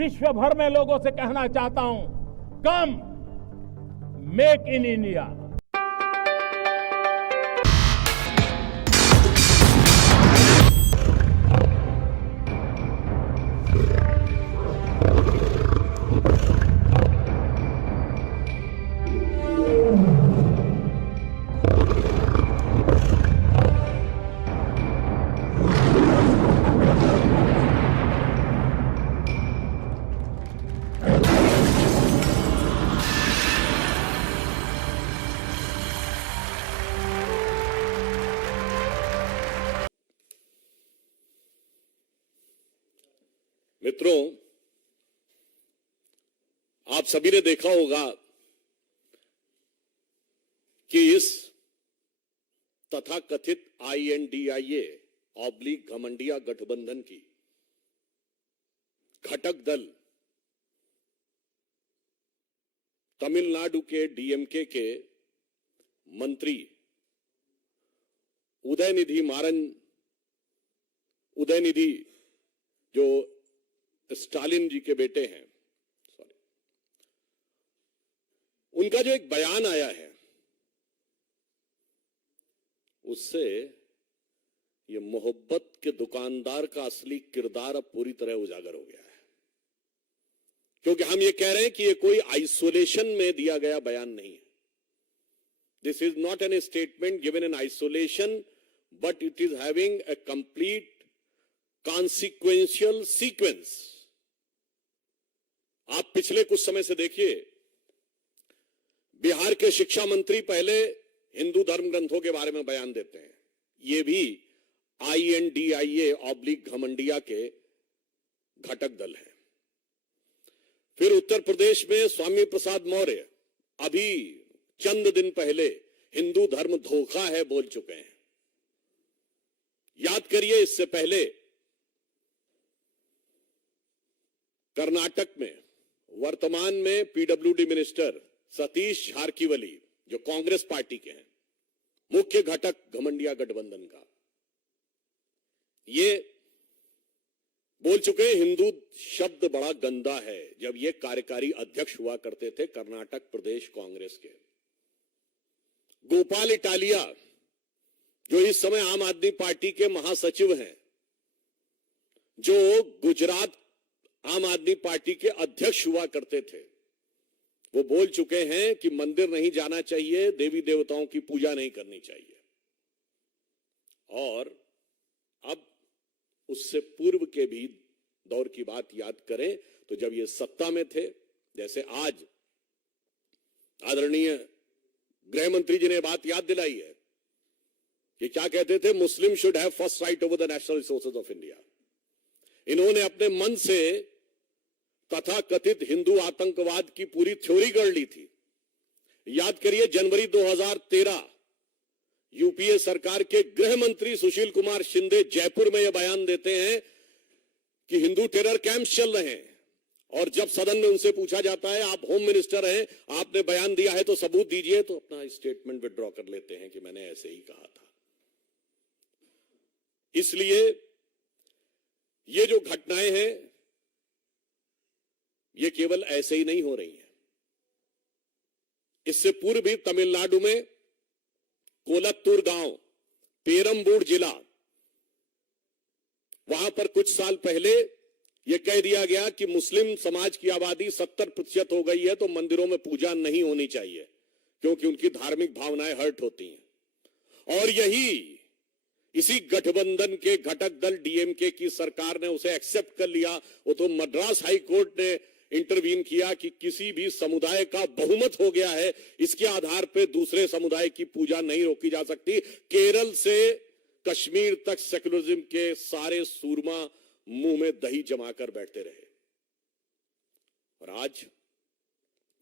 विश्व भर में लोगों से कहना चाहता हूं, कम मेक इन इंडिया। मित्रों, आप सभी ने देखा होगा कि इस तथाकथित I.N.D.I.A ऑब्लिक घमंडिया गठबंधन की घटक दल तमिलनाडु के DMK के मंत्री उदयनिधि जो स्टालिन जी के बेटे हैं, उनका जो एक बयान आया है उससे ये मोहब्बत के दुकानदार का असली किरदार अब पूरी तरह उजागर हो गया है। क्योंकि हम ये कह रहे हैं कि ये कोई आइसोलेशन में दिया गया बयान नहीं है। This is not an statement given in isolation, but it is having a complete consequential sequence. आप पिछले कुछ समय से देखिए, बिहार के शिक्षा मंत्री पहले हिंदू धर्म ग्रंथों के बारे में बयान देते हैं, ये भी I.N.D.I.A ऑब्लिक घमंडिया के घटक दल है। फिर उत्तर प्रदेश में स्वामी प्रसाद मौर्य अभी चंद दिन पहले हिंदू धर्म धोखा है बोल चुके हैं। याद करिए, इससे पहले कर्नाटक में वर्तमान में PWD मिनिस्टर सतीश झारकीवली, जो कांग्रेस पार्टी के हैं, मुख्य घटक घमंडिया गठबंधन का, ये बोल चुके हैं हिंदू शब्द बड़ा गंदा है, जब ये कार्यकारी अध्यक्ष हुआ करते थे कर्नाटक प्रदेश कांग्रेस के। गोपाल इटालिया, जो इस समय आम आदमी पार्टी के महासचिव हैं, जो गुजरात आम आदमी पार्टी के अध्यक्ष हुआ करते थे, वो बोल चुके हैं कि मंदिर नहीं जाना चाहिए, देवी देवताओं की पूजा नहीं करनी चाहिए। और अब उससे पूर्व के भी दौर की बात याद करें तो जब ये सत्ता में थे, जैसे आज आदरणीय गृह मंत्री जी ने बात याद दिलाई है कि क्या कहते थे, मुस्लिम should have first right over the national resources of India. इन्होंने अपने मन से तथाकथित हिंदू आतंकवाद की पूरी थ्योरी गढ़ ली थी। याद करिए, जनवरी 2013 यूपीए सरकार के गृह मंत्री सुशील कुमार शिंदे जयपुर में यह बयान देते हैं कि हिंदू टेरर कैंप्स चल रहे हैं, और जब सदन में उनसे पूछा जाता है, आप होम मिनिस्टर हैं, आपने बयान दिया है तो सबूत दीजिए, तो अपना स्टेटमेंट विड्रॉ कर लेते हैं कि मैंने ऐसे ही कहा था। इसलिए ये जो घटनाएं हैं, ये केवल ऐसे ही नहीं हो रही हैं। इससे पूर्व भी तमिलनाडु में कोलत्तूर गांव, पेरम्बूर जिला, वहां पर कुछ साल पहले यह कह दिया गया कि मुस्लिम समाज की आबादी 70% हो गई है, तो मंदिरों में पूजा नहीं होनी चाहिए क्योंकि उनकी धार्मिक भावनाएं हर्ट होती हैं। और इसी गठबंधन के घटक दल DMK की सरकार ने उसे एक्सेप्ट कर लिया। वो तो मद्रास हाई कोर्ट ने इंटरवीन किया कि किसी भी समुदाय का बहुमत हो गया है, इसके आधार पर दूसरे समुदाय की पूजा नहीं रोकी जा सकती। केरल से कश्मीर तक सेकुलरिज्म के सारे सूरमा मुंह में दही जमाकर बैठते रहे। और आज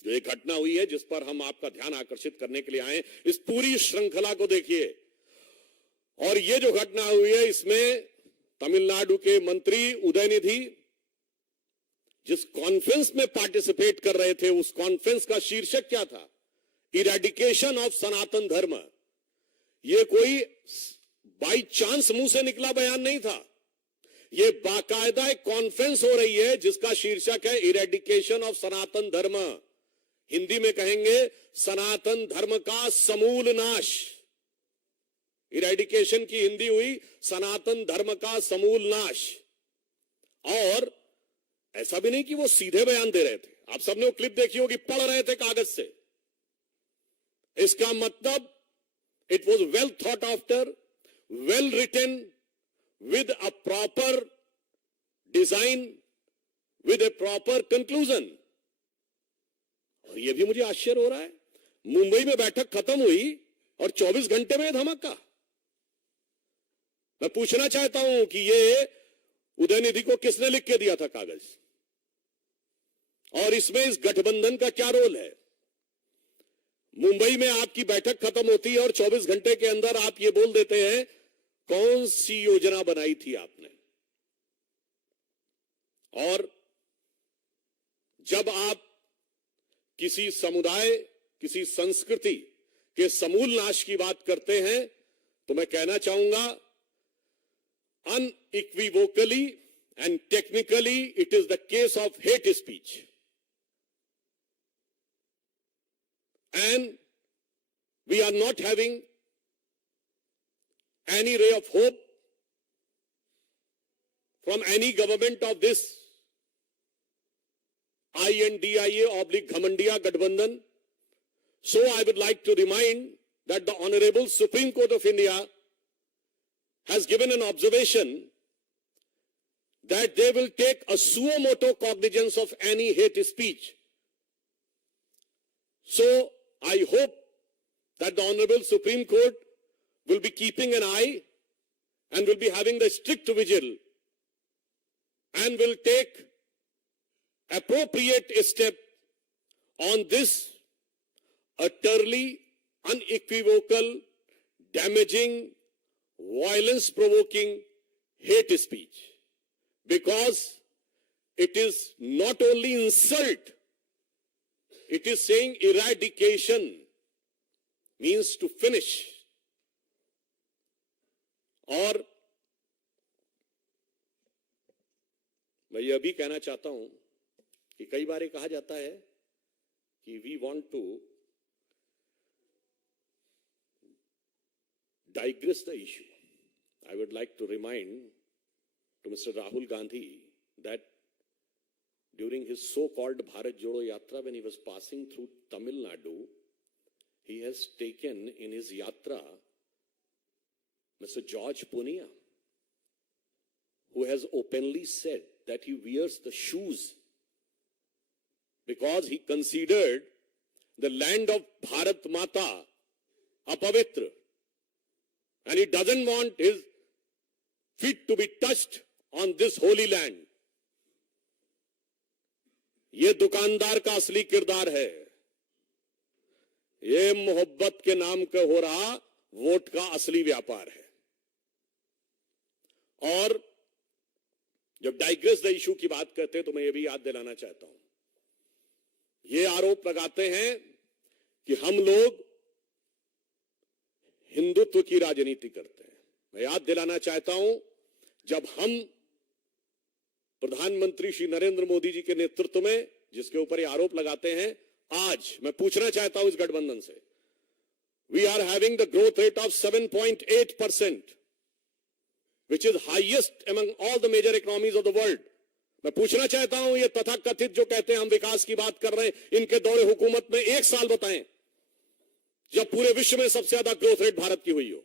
जो एक घटना हुई है जिस पर हम आपका ध्यान आकर्षित करने के लिए आए, इस पूरी श्रृंखला को देखिए। और ये जो घटना हुई है, इसमें तमिलनाडु के मंत्री उदयनिधि जिस कॉन्फ्रेंस में पार्टिसिपेट कर रहे थे, उस कॉन्फ्रेंस का शीर्षक क्या था? इरेडिकेशन ऑफ सनातन धर्म। यह कोई बाई चांस मुंह से निकला बयान नहीं था। ये बाकायदा एक कॉन्फ्रेंस हो रही है जिसका शीर्षक है इरेडिकेशन ऑफ सनातन धर्म। हिंदी में कहेंगे सनातन धर्म का समूल नाश। इरेडिकेशन की हिंदी हुई सनातन धर्म का समूल नाश। और ऐसा भी नहीं कि वो सीधे बयान दे रहे थे, आप सबने वो क्लिप देखी होगी, पढ़ रहे थे कागज से। इसका मतलब it was well thought after, well written, with a proper design, with a proper conclusion। और यह भी मुझे आश्चर्य हो रहा है, मुंबई में बैठक खत्म हुई और 24 घंटे में धमाका। मैं पूछना चाहता हूं कि ये उदयनिधि को किसने लिख के दिया था कागज, और इसमें इस गठबंधन का क्या रोल है? मुंबई में आपकी बैठक खत्म होती है और 24 घंटे के अंदर आप ये बोल देते हैं कौन सी योजना बनाई थी आपने। और जब आप किसी समुदाय, किसी संस्कृति के समूल नाश की बात करते हैं तो मैं कहना चाहूंगा unequivocally and technically it is the case of hate speech, and we are not having any ray of hope from any government of this I.N.D.I.A / Ghamandiya Gadbandhan. So I would like to remind that the Honorable Supreme Court of India has given an observation that they will take a suo motu cognizance of any hate speech. So I hope that the Honorable Supreme Court will be keeping an eye and will be having the strict vigil and will take appropriate step on this utterly unequivocal, damaging, violence-provoking hate speech, because it is not only insult, it is saying eradication means to finish. और मैं यह भी कहना चाहता हूं कि कई बार कहा जाता है कि we want to digress the issue. I would like to remind to Mr. Rahulgandhi that during his so-called Bharat Jodo Yatra, when he was passing through Tamil Nadu, he has taken in his yatra Mr. George Punia, who has openly said that he wears the shoes because he considered the land of Bharat Mata apavitra, and he doesn't want his feet to be touched on this holy land. ये दुकानदार का असली किरदार है, ये मोहब्बत के नाम का हो रहा वोट का असली व्यापार है। और जब डाइग्रेस द इशू की बात करते हैं तो मैं ये भी याद दिलाना चाहता हूं, ये आरोप लगाते हैं कि हम लोग हिंदुत्व की राजनीति करते हैं। मैं याद दिलाना चाहता हूं, जब हम प्रधानमंत्री श्री नरेंद्र मोदी जी के नेतृत्व में जिसके ऊपर ये आरोप लगाते हैं, आज मैं पूछना चाहता हूं इस गठबंधन से, we are having the growth rate of 7.8%, which is highest among all the major economies of the world. मैं पूछना चाहता हूं, ये तथाकथित जो कहते हैं हम विकास की बात कर रहे हैं, इनके दौरे हुकूमत में एक साल बताएं जब पूरे विश्व में सबसे ज्यादा ग्रोथ रेट भारत की हुई हो।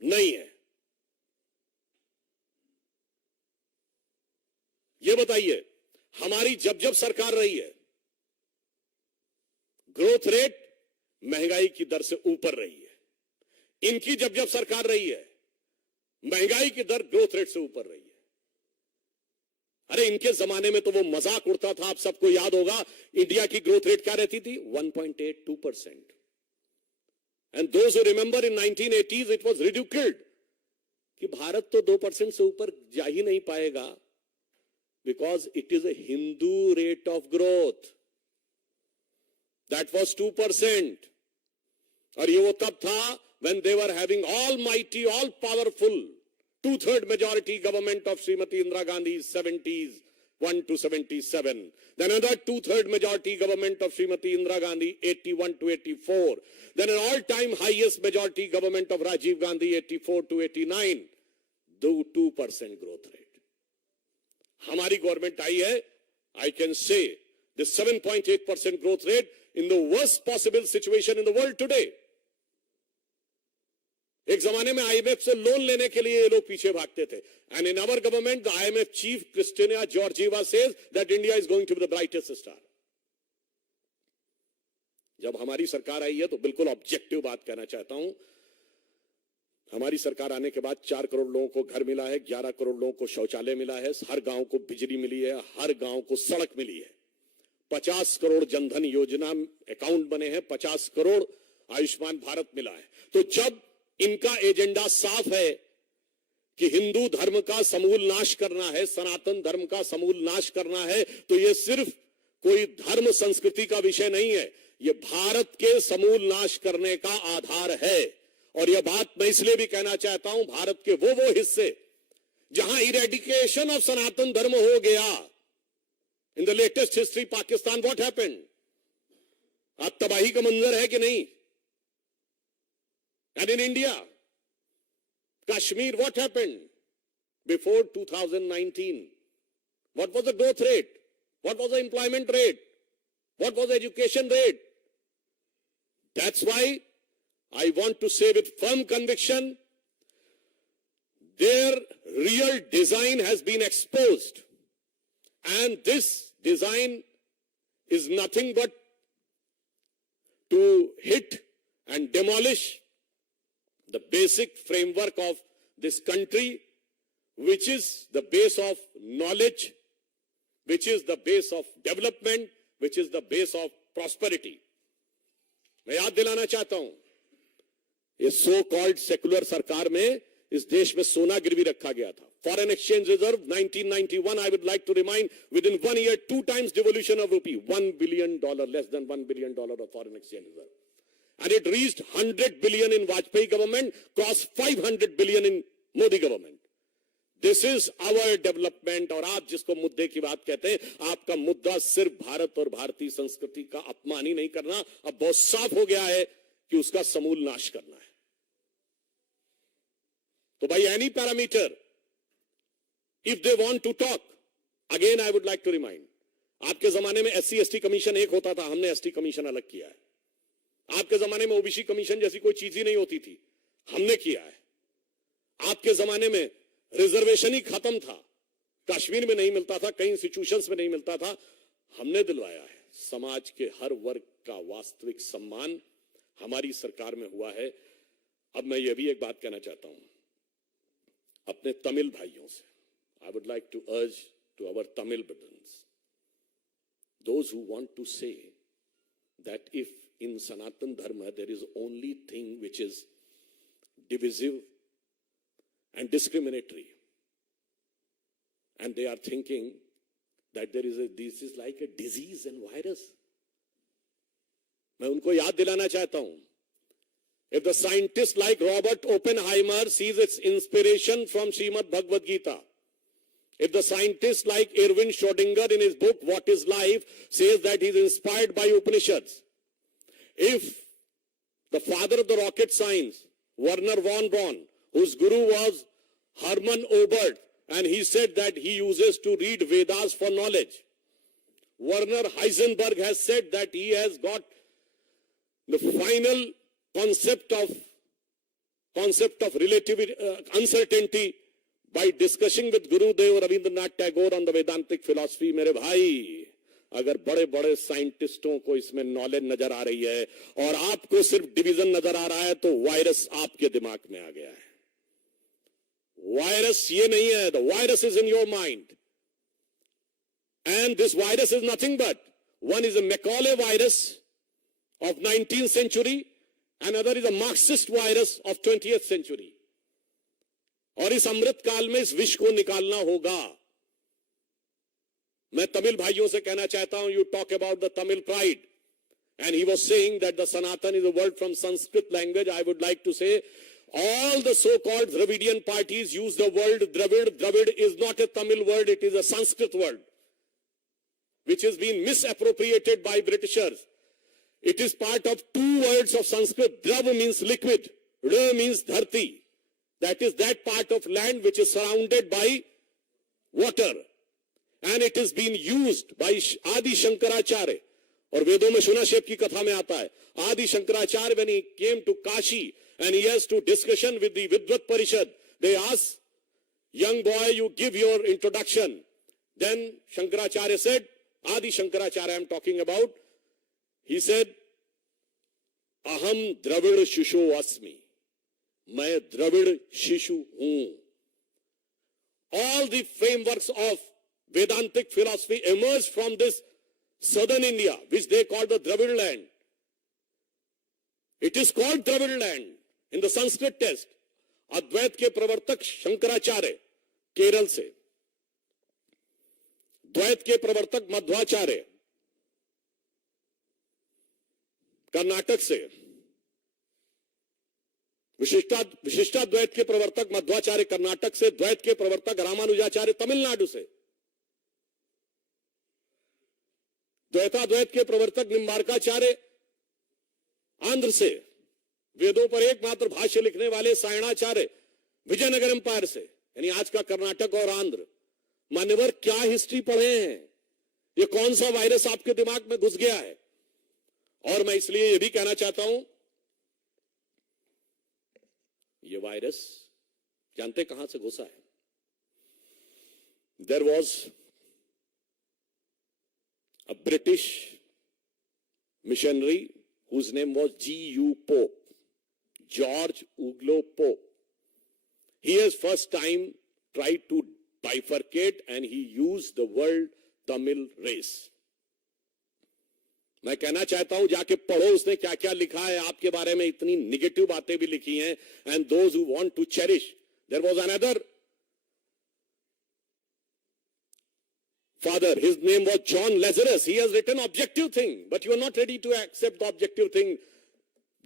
नहीं है। ये बताइए, हमारी जब जब सरकार रही है, ग्रोथ रेट महंगाई की दर से ऊपर रही है। इनकी जब जब सरकार रही है, महंगाई की दर ग्रोथ रेट से ऊपर रही है। अरे इनके जमाने में तो वो मजाक उड़ता था, आप सबको याद होगा, इंडिया की ग्रोथ रेट क्या रहती थी? 1.82%। एंड दोज हु रिमेंबर इन 1980s इट वाज रिड्यूक्ड कि भारत तो 2% से ऊपर जा ही नहीं पाएगा, because it is a Hindu rate of growth. That was 2%। और ये वो तब था when they were having almighty, all powerful 2/3 majority government of Srimati Indira Gandhi's 70s, 1 to 77. Then another 2/3 majority government of Srimati Indira Gandhi, 81 to 84. Then an all-time highest majority government of Rajiv Gandhi, 84 to 89. 2% growth rate. हमारी government आई है, I can say the 7.8% growth rate in the worst possible situation in the world today. एक जमाने में IMF से loan लेने के लिए ये लोग पीछे भागते थे. And in our government, the IMF chief, Kristalina Georgieva, says that India is going to be the brightest star. जब हमारी सरकार आई है तो बिल्कुल ऑब्जेक्टिव बात कहना चाहता हूं. हमारी सरकार आने के बाद 4 करोड़ लोगों को घर मिला है, 11 करोड़ लोगों को शौचालय मिला है, हर गांव को बिजली मिली है, हर गांव को सड़क मिली है, 50 करोड़ जनधन योजना अकाउंट बने हैं, 50 करोड़ आयुष्मान भारत मिला है. तो जब इनका एजेंडा साफ है कि हिंदू धर्म का समूल नाश करना है, सनातन धर्म का समूल नाश करना है, तो यह सिर्फ कोई धर्म संस्कृति का विषय नहीं है, यह भारत के समूल नाश करने का आधार है. और यह बात मैं इसलिए भी कहना चाहता हूं, भारत के वो हिस्से जहां इरेडिकेशन ऑफ सनातन धर्म हो गया, in the latest history Pakistan, what happened? अब तबाही का मंजर है कि नहीं? And in India, Kashmir, what happened before 2019? What was the growth rate? What was the employment rate? What was the education rate? That's why I want to say with firm conviction, their real design has been exposed. And this design is nothing but to hit and demolish the basic framework of this country, which is the base of knowledge, which is the base of development, which is the base of prosperity. मैं याद दिलाना चाहता हूं, ये so called secular सरकार में इस देश में सोना गिरवी रखा गया था. Foreign exchange reserve 1991, I would like to remind, within 1 year 2 times devolution of rupee, $1 billion, less than $1 billion of foreign exchange reserve. And it reached 100 billion in Vajpayee government, crossed 500 billion in Modi government. This is our development. और आप जिसको मुद्दे की बात कहते हैं, आपका मुद्दा सिर्फ भारत और भारतीय संस्कृति का अपमान ही नहीं करना, अब बहुत साफ हो गया है कि उसका समूल नाश करना है. तो by any parameter, if they want to talk, again I would like to remind, आपके जमाने में SC/ST कमीशन एक होता था, हमने ST कमीशन अलग किया है. आपके जमाने में OBC कमीशन जैसी कोई चीज ही नहीं होती थी, हमने किया है. आपके जमाने में रिजर्वेशन ही खत्म था, कश्मीर में नहीं मिलता था, कई इंस्टीट्यूशंस में नहीं मिलता था, हमने दिलवाया है. समाज के हर वर्ग का वास्तविक सम्मान हमारी सरकार में हुआ है. अब मैं ये भी एक बात कहना चाहता हूं अपने तमिल भाइयों से. I would like to urge to our Tamil brothers, those who want to say that if in Sanatan Dharma there is only thing which is divisive and discriminatory, and they are thinking that this is like a disease and virus. मैं उनको याद दिलाना चाहता हूं, if the scientist like Robert Oppenheimer sees its inspiration from Srimad Bhagavad Gita, if the scientist like Erwin Schrödinger in his book What is Life says that he is inspired by Upanishads, if the father of the rocket science, Werner von Braun, whose guru was Hermann Oberth, and he said that he uses to read Vedas for knowledge, Werner Heisenberg has said that he has got the final concept of relative uncertainty by discussing with Gurudev Rabindranath Tagore on the Vedantic philosophy. मेरे भाई, अगर बड़े बड़े साइंटिस्टों को इसमें knowledge नजर आ रही है और आपको सिर्फ डिवीजन नजर आ रहा है, तो वायरस आपके दिमाग में आ गया है. वायरस ये नहीं है, the virus is in your mind, and this virus is nothing but, one is a Macaulay virus of 19th century, another is a Marxist virus of 20th century. और इस अमृत काल में इस विष को निकालना होगा. मैं तमिल भाइयों से कहना चाहता हूं, you talk about the Tamil pride, and he was saying that the Sanatan is a word from Sanskrit language. I would like to say, all the so-called Dravidian parties use the word Dravid. Dravid is not a Tamil word, it is a Sanskrit word, which has been misappropriated by Britishers. It is part of two words of Sanskrit. Drav means liquid, Ra means dharti. That is that part of land which is surrounded by water. And it is being used by Adi Shankaracharya. और वेदों में शून्यक्षेप की कथा में आता है, Adi Shankaracharya, when he came to Kashi and he has to discussion with the Vidvat Parishad, they ask, young boy, you give your introduction. Then Shankaracharya said, Adi Shankaracharya I am talking about, he said, Aham Dravid Shisho Asmi. मैं द्रविड़ शिशु हूं. All the frameworks of Vedantic philosophy emerged from this southern India, which they call the Dravid land. It is called Dravid land in the Sanskrit text. अद्वैत के प्रवर्तक शंकराचार्य केरल से, द्वैत के प्रवर्तक मध्वाचार्य कर्नाटक से, विशिष्टाद्वैत के प्रवर्तक मध्वाचार्य कर्नाटक से, द्वैत के प्रवर्तक रामानुजाचार्य तमिलनाडु से, द्वैताद्वैत के प्रवर्तक निम्बार्काचार्य आंध्र से, वेदों पर एकमात्र भाष्य लिखने वाले सायणाचार्य विजयनगर एम्पायर से, यानी आज का कर्नाटक और आंध्र. मान्यवर, क्या हिस्ट्री पढ़े हैं? ये कौन सा वायरस आपके दिमाग में घुस गया है? और मैं इसलिए यह भी कहना चाहता हूं, ये वायरस जानते कहां से घुसा है? There was a British missionary whose name was G.U. Pope, George Uglo Pope. He has first time tried to bifurcate and he used the word Tamil race. मैं कहना चाहता हूं, जाके पढ़ो उसने क्या क्या लिखा है आपके बारे में. इतनी निगेटिव बातें भी लिखी हैं. And those who want to cherish, there was another father, his name was John Lazarus. He has written objective thing, but you are not ready to accept the objective thing.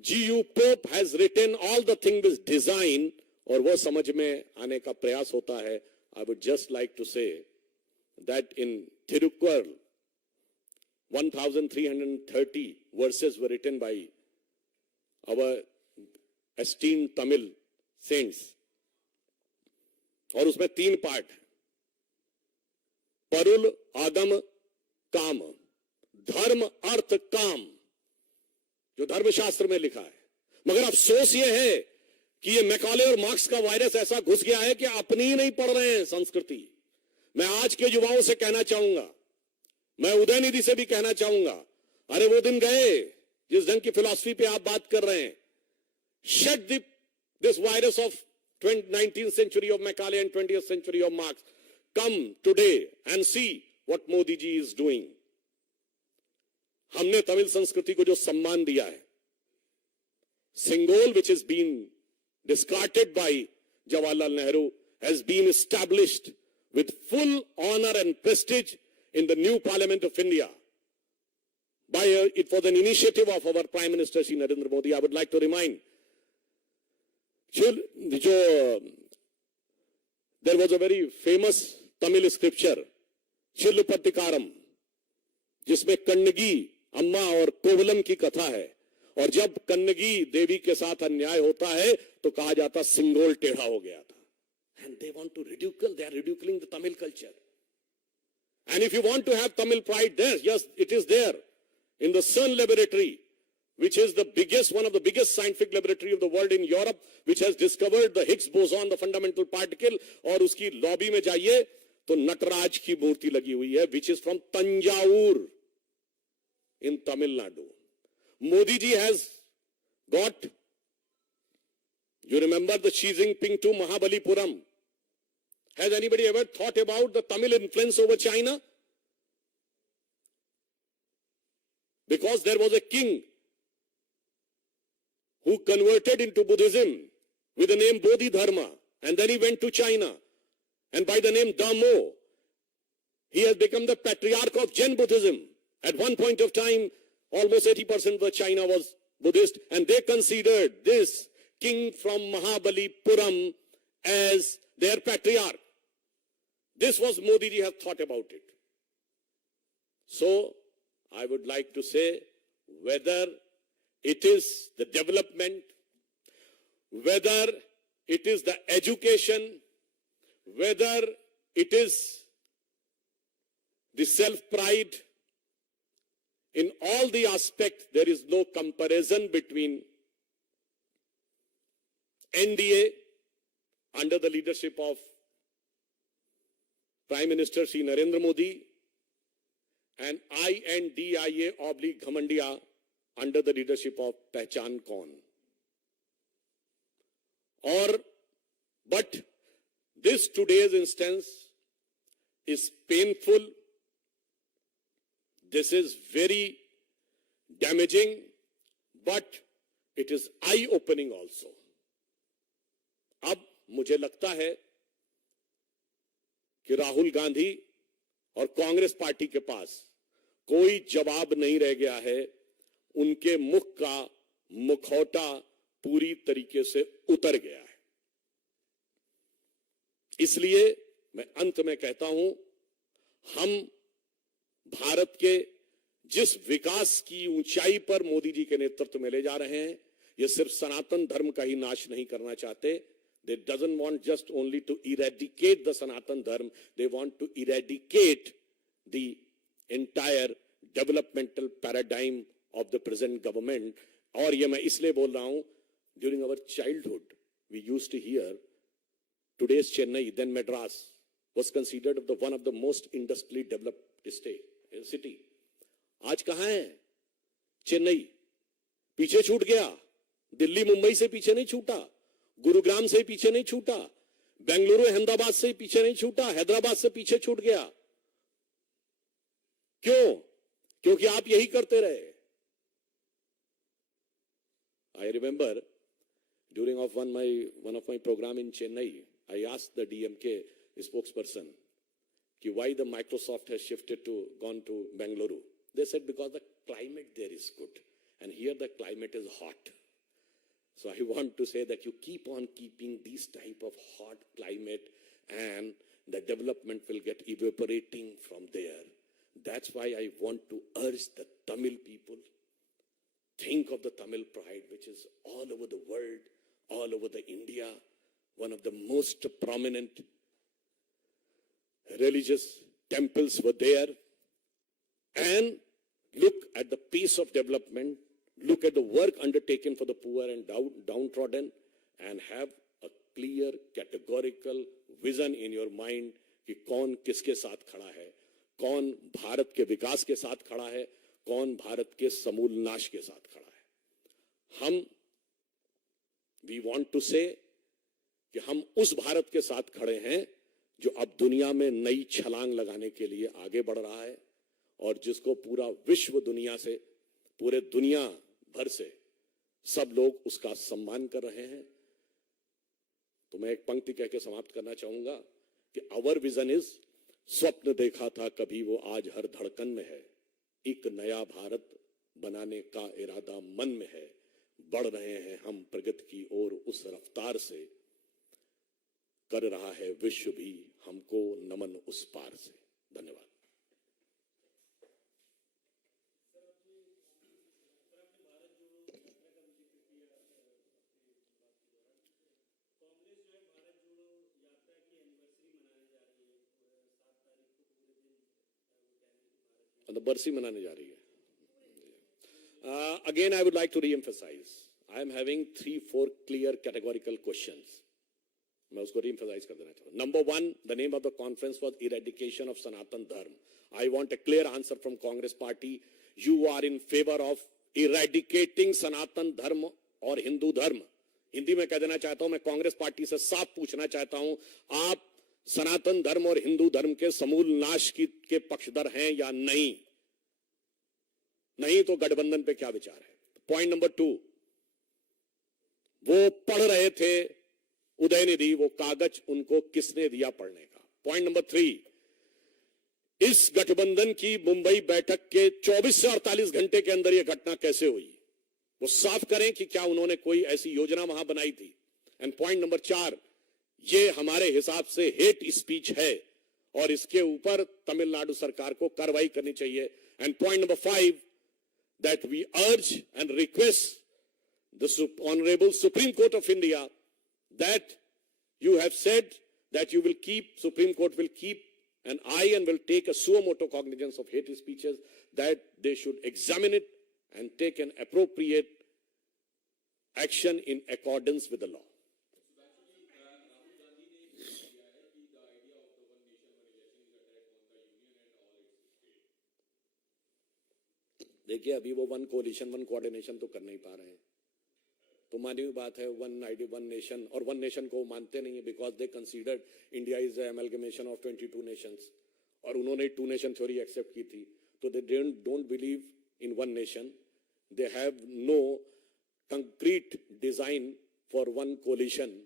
G.U. Pope has written all the thing with design, और वो समझ में आने का प्रयास होता है. I would just like to say that in Tirukkural 1330 verses were written by our esteemed Tamil saints, और उसमें 3 पार्ट, परुल आगम काम, धर्म अर्थ काम, जो धर्मशास्त्र में लिखा है. मगर अफसोस ये है कि ये मैकॉले और मार्क्स का वायरस ऐसा घुस गया है कि अपनी ही नहीं पढ़ रहे हैं संस्कृति. मैं आज के युवाओं से कहना चाहूंगा, मैं उदयनिधि से भी कहना चाहूंगा, अरे वो दिन गए जिस ढंग की फिलॉसफी पे आप बात कर रहे हैं. Shed this virus of 19th century of Macaulay and 20th century of Marx. Come today and see what Modi ji is doing. हमने तमिल संस्कृति को जो सम्मान दिया है, Singol, which has been discarded by Jawaharlal Nehru, has been established with full honor and prestige in the new Parliament of India. It was an initiative of our Prime Minister Shri Narendra Modi. I would like to remind, there was a very famous Tamil scripture, Chillupatikaram, जिसमें कन्नगी अम्मा और कोवलम की कथा है. और जब कन्नगी देवी के साथ अन्याय होता है तो कहा जाता सिंगोल टेढ़ा हो गया था. And they want to ridicule, they are ridiculing the Tamil culture. And if you want to have Tamil pride there, yes, it is there in the CERN laboratory, which is the biggest, one of the biggest scientific laboratory of the world in Europe, which has discovered the Higgs boson, the fundamental particle. और उसकी lobby में जाइए तो नटराज की मूर्ति लगी हुई है, which is from Tanjavur in Tamil Nadu. Modi ji has got, you remember the Xi Jinping to Mahabalipuram. Has anybody ever thought about the Tamil influence over China? Because there was a king who converted into Buddhism with the name Bodhidharma, and then he went to China, and by the name Dhammo, he has become the patriarch of Jain Buddhism. At one point of time, almost 80% of China was Buddhist, and they considered this king from Mahabalipuram as their patriarch. This was Modi ji have thought about it. So I would like to say, whether it is the development, whether it is the education, whether it is the self-pride, in all the aspects, there is no comparison between NDA under the leadership of Prime Minister Shri Narendra Modi and I.N.D.I.A / Ghamandiya under the leadership of Pehchan Kaun. But this today's instance is painful. This is very damaging, but it is eye-opening also. अब मुझे लगता है कि राहुल गांधी और Congress party के पास कोई जवाब नहीं रह गया है. उनके मुख का मुखौटा पूरी तरीके से उतर गया है. इसलिए मैं अंत में कहता हूं, हम भारत के जिस विकास की ऊंचाई पर मोदी जी के नेतृत्व में ले जा रहे हैं, ये सिर्फ सनातन धर्म का ही नाश नहीं करना चाहते. They doesn't want just only to eradicate the Sanatan Dharma, they want to eradicate the entire developmental paradigm of the present government. और ये मैं इसलिए बोल रहा हूं, during our childhood, we used to hear today's Chennai, then Madras, was considered one of the most industrially developed city. आज कहां है चेन्नई? पीछे छूट गया. दिल्ली मुंबई से पीछे नहीं छूटा, गुरुग्राम से पीछे नहीं छूटा, बेंगलुरु अहमदाबाद से पीछे नहीं छूटा, हैदराबाद से पीछे छूट गया. क्यों? क्योंकि आप यही करते रहे. I remember during one of my program in Chennai, I asked the DMK spokesperson why the Microsoft has gone to Bengaluru. They said because the climate there is good and here the climate is hot. So I want to say that you keep on keeping these type of hot climate and the development will get evaporating from there. That's why I want to urge the Tamil people, think of the Tamil pride, which is all over the world, all over the India, one of the most prominent religious temples were there. And look at the pace of development, look at the work undertaken for the poor and downtrodden, and have a clear, categorical vision in your mind कि कौन किसके साथ खड़ा है, कौन भारत के विकास के साथ खड़ा है, कौन भारत के समूल नाश के साथ खड़ा है. we want to say कि हम उस भारत के साथ खड़े हैं जो अब दुनिया में नई छलांग लगाने के लिए आगे बढ़ रहा है और जिसको पूरा विश्व दुनिया से, पूरे दुनिया भर से सब लोग उसका सम्मान कर रहे हैं. तो मैं एक पंक्ति कह के समाप्त करना चाहूंगा कि आवर विजन इज, स्वप्न देखा था कभी वो आज हर धड़कन में है, एक नया भारत बनाने का इरादा मन में है, बढ़ रहे हैं हम प्रगति की ओर उस रफ्तार से, कर रहा है विश्व भी हमको नमन उस पार से. धन्यवाद. बरसी मनाने जा रही है. Again, I would like to re-emphasize. I am having 3-4 clear categorical questions. मैं उसको re-emphasize कर देना चाहता हूँ. Number 1, the name of the conference was Eradication of Sanatan Dharma. I want a clear answer from Congress Party. You are in favor of eradicating Sanatan Dharma और हिंदू धर्म. हिंदी में कह देना चाहता हूं, मैं कांग्रेस पार्टी से साफ पूछना चाहता हूं, आप सनातन धर्म और हिंदू धर्म के समूल नाश के पक्षधर हैं या नहीं? नहीं तो गठबंधन पे क्या विचार है? पॉइंट नंबर 2, वो पढ़ रहे थे उदयनिधि, वो कागज उनको किसने दिया पढ़ने का? पॉइंट नंबर 3, इस गठबंधन की मुंबई बैठक के 24 से 48 घंटे के अंदर यह घटना कैसे हुई? वो साफ करें कि क्या उन्होंने कोई ऐसी योजना वहां बनाई थी। एंड पॉइंट नंबर 4, ये हमारे हिसाब से हेट स्पीच है और इसके ऊपर तमिलनाडु सरकार को कार्रवाई करनी चाहिए। And point number 5, that we urge and request the Honorable Supreme Court of India that you have said that you will keep, Supreme Court will keep an eye and will take a suo motu cognizance of hate speeches, that they should examine it and take an appropriate action in accordance with the law. देखिए, अभी वो one collision one coordination तो कर नहीं पा रहे हैं, तो मानी हुई बात है वन आईडी वन नेशन, और वन नेशन को मानते नहीं है because they considered India is amalgamation of 22 nations, और उन्होंने 2 नेशन थ्योरी एक्सेप्ट की थी, तो they don't believe in one nation, they have no concrete design for one coalition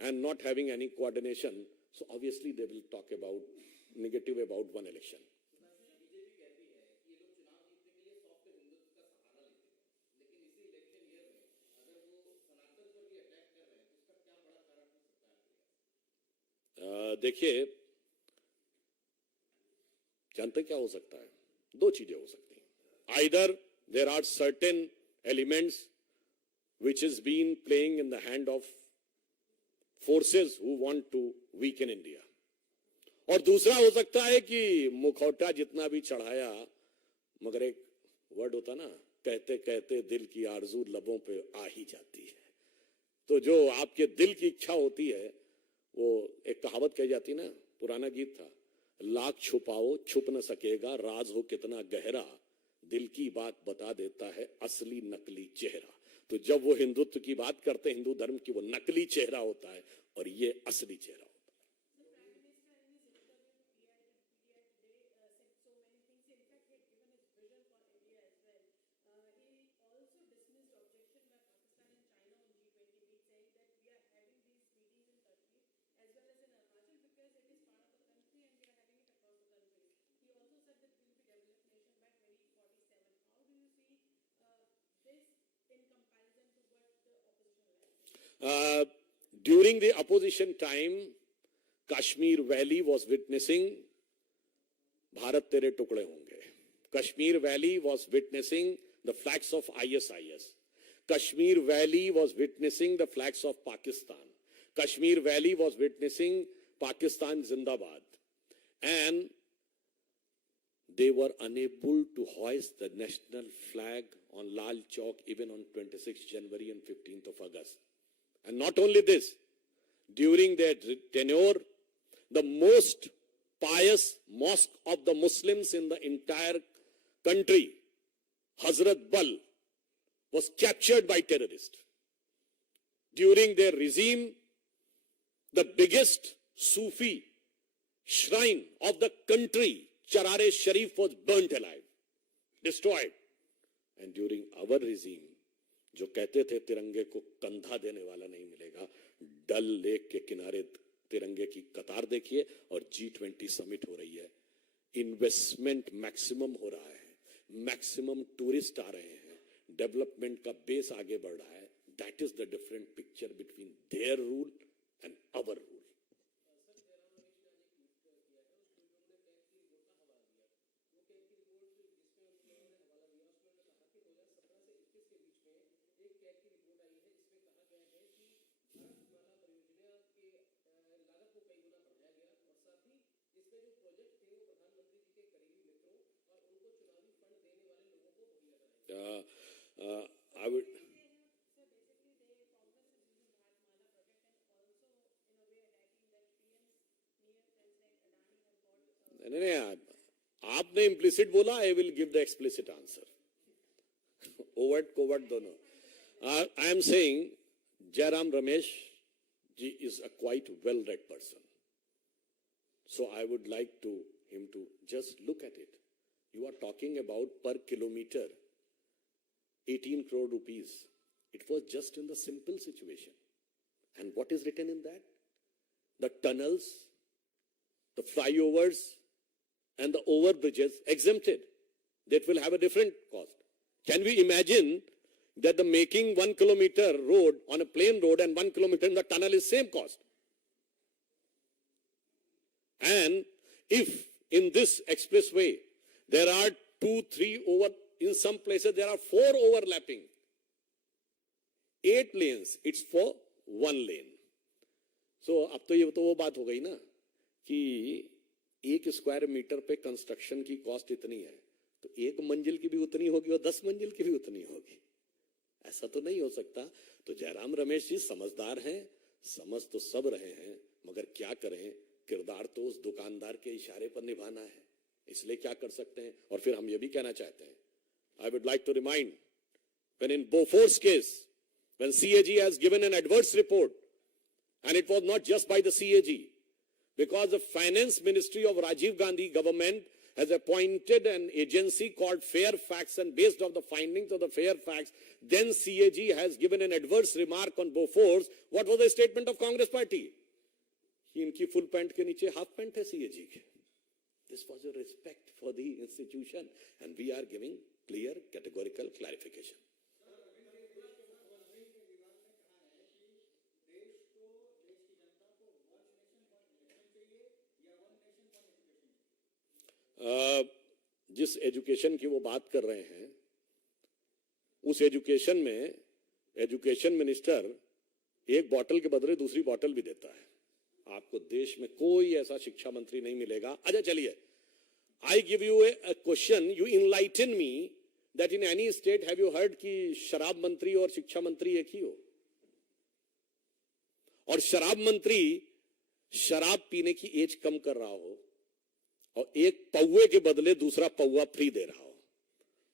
and not having any coordination, so obviously they will talk about negative about one election. देखिए, जानते क्या हो सकता है? 2 चीजें हो सकती हैं। Either there are certain elements which is been playing in the hand of forces who want to weaken India, और दूसरा हो सकता है कि मुखौटा जितना भी चढ़ाया, मगर एक वर्ड होता ना, कहते कहते दिल की आरजू लबों पे आ ही जाती है। तो जो आपके दिल की इच्छा होती है, वो एक कहावत कही जाती ना, पुराना गीत था, लाख छुपाओ छुप न सकेगा, राज हो कितना गहरा, दिल की बात बता देता है असली नकली चेहरा। तो जब वो हिंदुत्व की बात करते हैं, हिंदू धर्म की, वो नकली चेहरा होता है और ये असली चेहरा होता है। During the opposition time, Kashmir Valley was witnessing Bharat Tere Tukde Honge. Kashmir Valley was witnessing the flags of ISIS. Kashmir Valley was witnessing the flags of Pakistan. Kashmir Valley was witnessing Pakistan Zindabad. And they were unable to hoist the national flag on Lal Chowk even on 26th January and 15th of August. And not only this, during their tenure, the most pious mosque of the Muslims in the entire country, Hazrat Bal, was captured by terrorists. During their regime, the biggest Sufi shrine of the country, Charare Sharif, was burnt alive, destroyed. And during our regime, जो कहते थे तिरंगे को कंधा देने वाला नहीं मिलेगा, डल लेक के किनारे तिरंगे की कतार देखिए, और G20 समिट हो रही है, इन्वेस्टमेंट मैक्सिमम हो रहा है, मैक्सिमम टूरिस्ट आ रहे हैं, डेवलपमेंट का बेस आगे बढ़ रहा है। That is the different picture between their rule and our rule. I would. नहीं, आपने इम्प्लिसिट बोला, I will give the explicit answer, overt covert दोनों। I am saying Jairam Ramesh ji is a quite well read person, so I would like to him to just look at it. You are talking about per kilometer 18 crore rupees. It was just in the simple situation. And what is written in that? The tunnels, the flyovers, and the overbridges exempted. That will have a different cost. Can we imagine that the making 1 kilometer road on a plain road and 1 kilometer in the tunnel is same cost. And if in this expressway there are 2, 3 over, in some places there are 4 overlapping, 8 lanes, it's for 1 lane. So अब तो ये तो वो बात हो गई ना कि 1 स्क्वायर मीटर पे कंस्ट्रक्शन की कॉस्ट इतनी है, तो 1 मंजिल की भी उतनी होगी और 10 मंजिल की भी उतनी होगी। ऐसा तो नहीं हो सकता। तो जयराम रमेश जी समझदार हैं, समझ तो सब रहे हैं, मगर क्या करें, किरदार तो उस दुकानदार के इशारे पर निभाना है, इसलिए क्या कर सकते हैं। और फिर हम ये भी कहना चाहते हैं, I would like to remind, when in Bofor's case, when CAG has given an adverse report, and it was not just by the CAG, because the finance ministry of Rajiv Gandhi government has appointed an agency called Fairfax, and based on the findings of the Fairfax, then CAG has given an adverse remark on Bofor's. What was the statement of Congress party? कि इनकी full pant के नीचे half pant है CAG के। This was a respect for the institution, and we are giving clear, categorical clarification. जिस education की वो बात कर रहे हैं, उस एजुकेशन में एजुकेशन मिनिस्टर एक बोतल के बदले दूसरी बोतल भी देता है। आपको देश में कोई ऐसा शिक्षा मंत्री नहीं मिलेगा। अच्छा चलिए, I give you a question, you enlighten me that in any state have you heard कि शराब मंत्री और शिक्षा मंत्री एक ही हो, और शराब मंत्री शराब पीने की एज कम कर रहा हो और एक पौवे के बदले दूसरा पौवा फ्री दे रहा हो।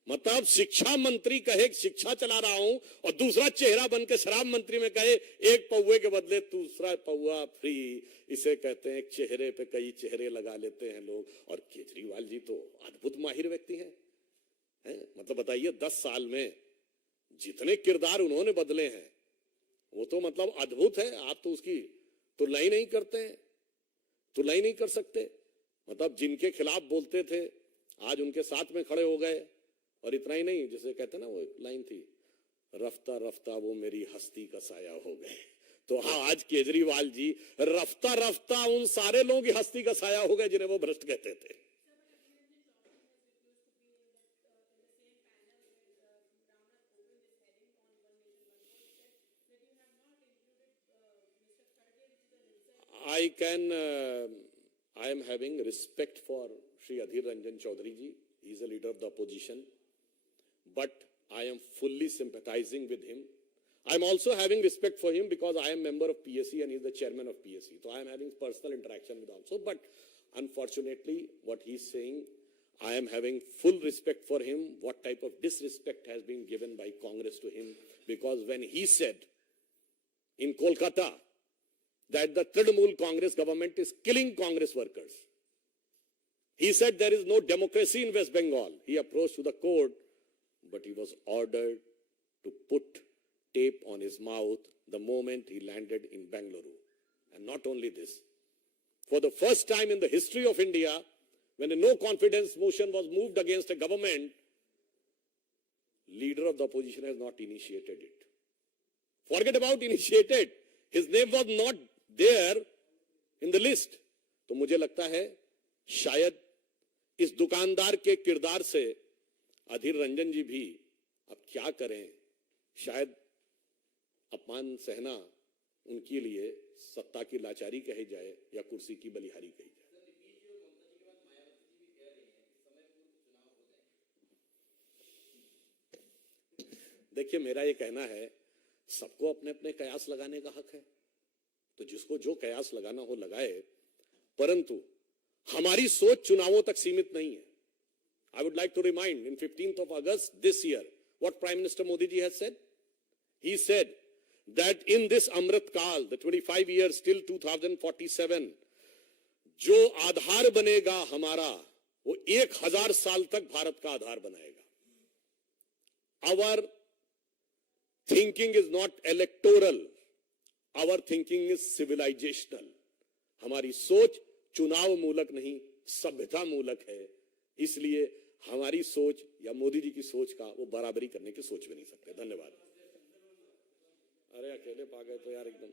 मतलब शिक्षा मंत्री कहे शिक्षा चला रहा हूं और दूसरा चेहरा बन के शराब मंत्री में कहे एक पौवे के बदले दूसरा पौवा फ्री। इसे कहते हैं चेहरे पे कई चेहरे लगा लेते हैं लोग। और केजरीवाल जी तो अद्भुत माहिर व्यक्ति हैं, मतलब बताइए 10 साल में जितने किरदार उन्होंने बदले हैं वो तो मतलब अद्भुत है। आप तो उसकी तुलना ही नहीं करते हैं, तुलना ही नहीं कर सकते। मतलब जिनके खिलाफ बोलते थे आज उनके साथ में खड़े हो गए। और इतना ही नहीं, जैसे कहते ना वो एक लाइन थी, रफ्ता रफ्ता वो मेरी हस्ती का साया हो गए। तो हाँ, आज केजरीवाल जी रफ्ता रफ्ता उन सारे लोगों की हस्ती का साया हो गए जिन्हें वो भ्रष्ट कहते थे। I am having respect for Shri Adhir Ranjan Chaudhary ji. He is a leader of the opposition, but I am fully sympathizing with him. I am also having respect for him because I am member of PSC and he is the chairman of PSC. So I am having personal interaction with also. But unfortunately, what he is saying, I am having full respect for him. What type of disrespect has been given by Congress to him? Because when he said in Kolkata that the Trinamool Congress government is killing Congress workers, he said there is no democracy in West Bengal. He approached to the court, but he was ordered to put tape on his mouth the moment he landed in Bengaluru. And not only this, for the first time in the history of India, when a no confidence motion was moved against a government, leader of the opposition has not initiated it. Forget about initiated. His name was not there in the list. तो मुझे लगता है शायद इस दुकानदार के किरदार से अधीर रंजन जी भी अब क्या करें, शायद अपमान सहना उनके लिए सत्ता की लाचारी कही जाए या कुर्सी की बलिहारी कही जाए। देखिए, मेरा ये कहना है, सबको अपने अपने कयास लगाने का हक है, तो जिसको जो कयास लगाना हो लगाए, परंतु हमारी सोच चुनावों तक सीमित नहीं है। I would like to remind, in 15th of August this year, what Prime Minister Modi ji has said? He said that in this Amrit Kal, the 25 years till 2047, जो आधार बनेगा हमारा, वो 1000 साल तक भारत का आधार बनाएगा। Our thinking is not electoral, our thinking is civilizational. हमारी सोच चुनाव मूलक नहीं, सभ्यता मूलक है। इसलिए हमारी सोच या मोदी जी की सोच का वो बराबरी करने की सोच भी नहीं सकते। धन्यवाद। अरे अकेले पा गए तो यार एकदम।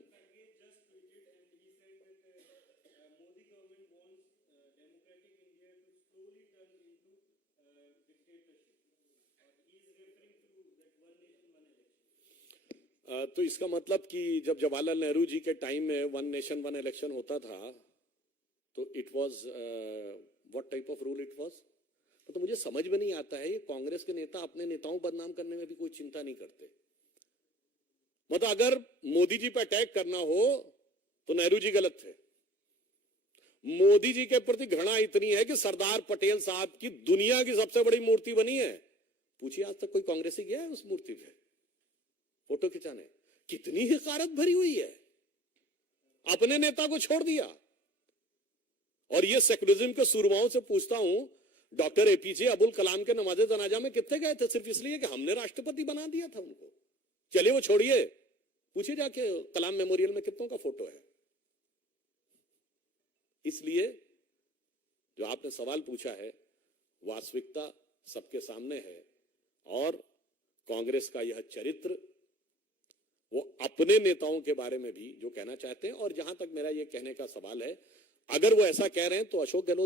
तो इसका मतलब कि जब जवाहरलाल नेहरू जी के टाइम में वन नेशन वन इलेक्शन होता था तो it was what type of rule it was? तो मुझे समझ में नहीं आता है, ये कांग्रेस के नेता अपने नेताओं को बदनाम करने में भी कोई चिंता नहीं करते। मतलब अगर मोदी जी पे अटैक करना हो तो नेहरू जी गलत थे। मोदी जी के प्रति घृणा इतनी है कि सरदार पटेल साहब की दुनिया की सबसे बड़ी मूर्ति बनी है। पूछिए आज तक कोई कांग्रेसी गया है उस मूर्ति पे फोटो खिंचाने? कितनी हकारत भरी हुई है, अपने नेता को छोड़ दिया। और ये सेकुलरिज्म के सुरमाओं से पूछता हूं, डॉक्टर एपीजे अब्दुल कलाम के नमाज़े जनाजा में कितने गए थे? सिर्फ इसलिए कि हमने राष्ट्रपति बना दिया था उनको। चलिए वो छोड़िए, पूछिए जाके कलाम मेमोरियल में कितनों का फोटो है। इसलिए जो आपने सवाल पूछा है, वास्तविकता सबके सामने है और कांग्रेस का यह चरित्र वो अपने नेताओं के बारे में भी जो कहना चाहते हैं। और जहां तक मेरा ये कहने का सवाल है, अगर वो ऐसा कह रहे हैं तो अशोक गहलोत